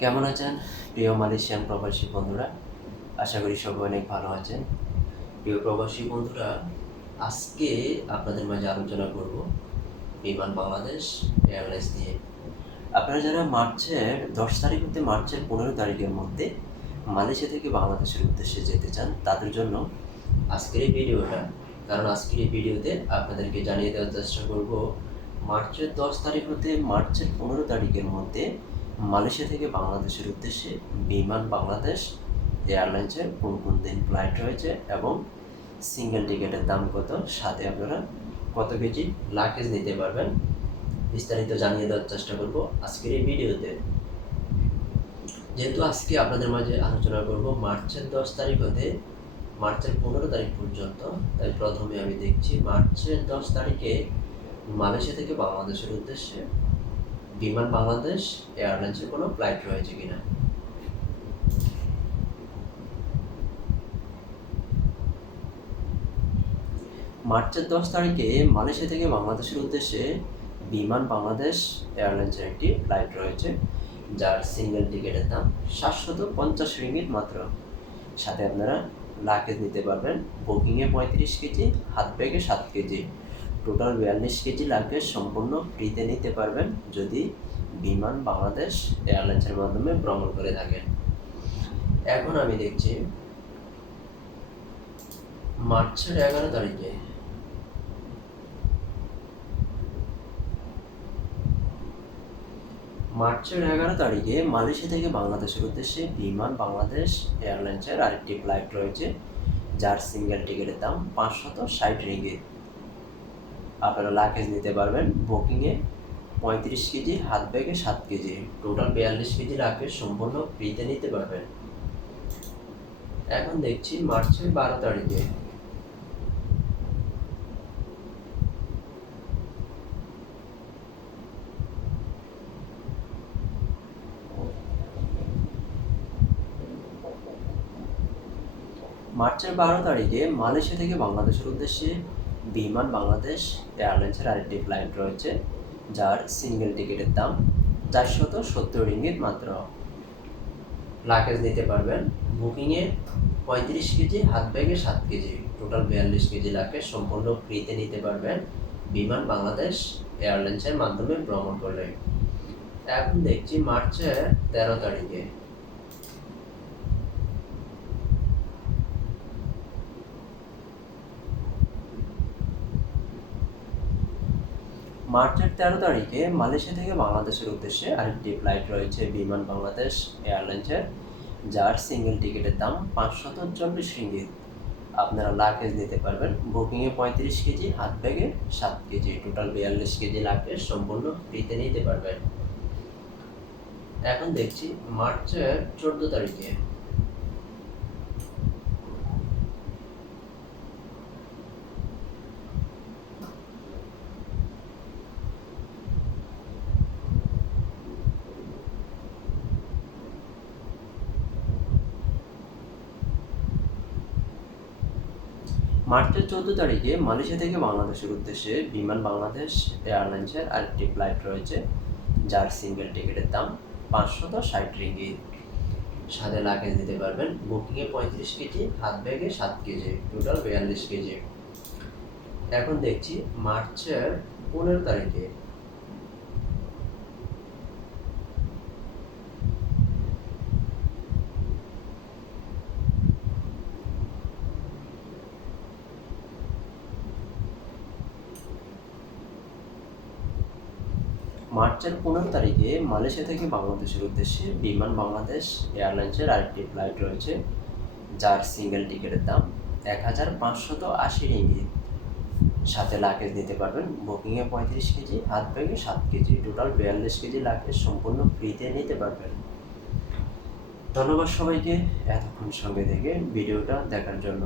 কেমন আছেন প্রিয় মালয়েশিয়ান প্রবাসী বন্ধুরা? আশা করি সবাই অনেক ভালো আছেন। প্রিয় প্রবাসী বন্ধুরা, আজকে আপনাদের মাঝে আলোচনা করব বিমান বাংলাদেশ এয়ারলাইন্স নিয়ে। আপনারা যারা মার্চের 10 তারিখ হতে মার্চের 15 তারিখের মধ্যে মালয়েশিয়া থেকে বাংলাদেশের উদ্দেশ্যে যেতে চান, তাদের জন্য আজকের এই ভিডিওটা। কারণ আজকের এই ভিডিওতে আপনাদেরকে জানিয়ে দেওয়ার চেষ্টা করব মার্চের 10 তারিখ হতে মার্চের 15 তারিখের মধ্যে মালয়েশিয়া থেকে বাংলাদেশের উদ্দেশ্যে বিমান বাংলাদেশ এয়ারলাইন্সের কোন কোন দিন ফ্লাইট রয়েছে এবং সিঙ্গেল টিকিটের দাম কত, সাথে আপনারা কত কেজি লাগেজ নিতে পারবেন, বিস্তারিত জানিয়ে দেওয়ার চেষ্টা করব আজকের এই ভিডিওতে। যেহেতু আজকে আপনাদের মাঝে আলোচনা করব মার্চের 10 তারিখ হতে মার্চের 15 তারিখ পর্যন্ত, তাই প্রথমে আমি দেখছি মার্চের 10 তারিখে মালয়েশিয়া থেকে বাংলাদেশের উদ্দেশ্যে বিমান বাংলাদেশ এয়ারলাইন্সের কোনো ফ্লাইট রয়েছে কিনা। মার্চের 10 তারিখে মালয়েশিয়া থেকে বাংলাদেশের উদ্দেশ্যে বিমান বাংলাদেশ এয়ারলাইন্সের একটি ফ্লাইট রয়েছে, যার সিঙ্গেল টিকিটের দাম 750 রিঙ্গিত মাত্র। সাথে আপনারা লাগেজ নিতে পারবেন বুকিংয়ে 35 কেজি, হাত ব্যাগে 7 কেজি, টোটাল 42 কেজি লাগেজ সম্পূর্ণ ফ্রিতে নিতে পারবেন যদি বিমান বাংলাদেশ এয়ারলাইন্সের মাধ্যমে ভ্রমণ করে থাকেন। এখন আমি দেখছি মার্চের 11 তারিখে মালয়েশিয়া থেকে বাংলাদেশের উদ্দেশ্যে বিমান বাংলাদেশ এয়ারলাইন্সের আরেকটি ফ্লাইট রয়েছে, যার সিঙ্গেল টিকিটের দাম 560 রিঙ্গিত। আপনারা লাগেজ নিতে পারবেন বুকিংয়ে 35 কেজি, হাত ব্যাগে 7 কেজি, টোটাল 42 কেজি লাগেজ সম্পূর্ণ ফ্রিতে নিতে পারবেন। এখন দেখছি মার্চের 12 তারিখে মালয়েশিয়া থেকে বাংলাদেশের উদ্দেশ্যে বিমান বাংলাদেশ এয়ারলাইন্সের আরেকটি ফ্লাইট রয়েছে, যার সিঙ্গেল টিকিটের দাম 470 রিঙ্গিত মাত্র। লাগেজ নিতে পারবেন বুকিংয়ে 35 কেজি, হাত ব্যাগে 7 কেজি, টোটাল 42 কেজি লাগেজ সম্পূর্ণ ফ্রিতে নিতে পারবেন বিমান বাংলাদেশ এয়ারলাইন্সের মাধ্যমে ভ্রমণ করলে। এখন দেখছি মার্চের 13 তারিখে মালয়েশিয়া থেকে বাংলাদেশের উদ্দেশ্যে আরেকটি ফ্লাইট রয়েছে বিমান বাংলাদেশ এয়ারলাইন্সের, যার সিঙ্গেল টিকিটের দাম 540 রিঙ্গিত। আপনারা লাগেজ নিতে পারবেন বুকিংয়ে 35 কেজি, হাত ব্যাগে 7 কেজি, টোটাল 42 কেজি লাগেজ সম্পূর্ণ ফ্রিতে নিতে পারবেন। এখন দেখছি মার্চের 14 তারিখে মালয়েশিয়া থেকে বাংলাদেশের উদ্দেশ্যে বিমান বাংলাদেশ এয়ারলাইন্সের আরেকটি ফ্লাইট রয়েছে, যার সিঙ্গেল টিকিটের দাম 560 রিঙ্গিত। সাথে লাগেজ নিতে পারবেন বুকিংয়ে 35 কেজি, হাত ব্যাগে 7 কেজি, টোটাল 42 কেজি। এখন দেখছি মার্চের 15 তারিখে মালয়েশিয়া থেকে বাংলাদেশের উদ্দেশ্যে বিমান বাংলাদেশ এয়ারলাইন্সের আরেকটি ফ্লাইট রয়েছে, যার সিঙ্গেল টিকিটের দাম 1580 রিঙ্গিত। সাথে লাগেজ নিতে পারবেন বুকিংয়ে 35 কেজি, হাত ব্যাগে 7 কেজি, টোটাল 42 কেজি লাগেজ সম্পূর্ণ ফ্রিতে নিতে পারবেন। ধন্যবাদ সবাইকে এতক্ষণ সঙ্গে থেকে ভিডিওটা দেখার জন্য।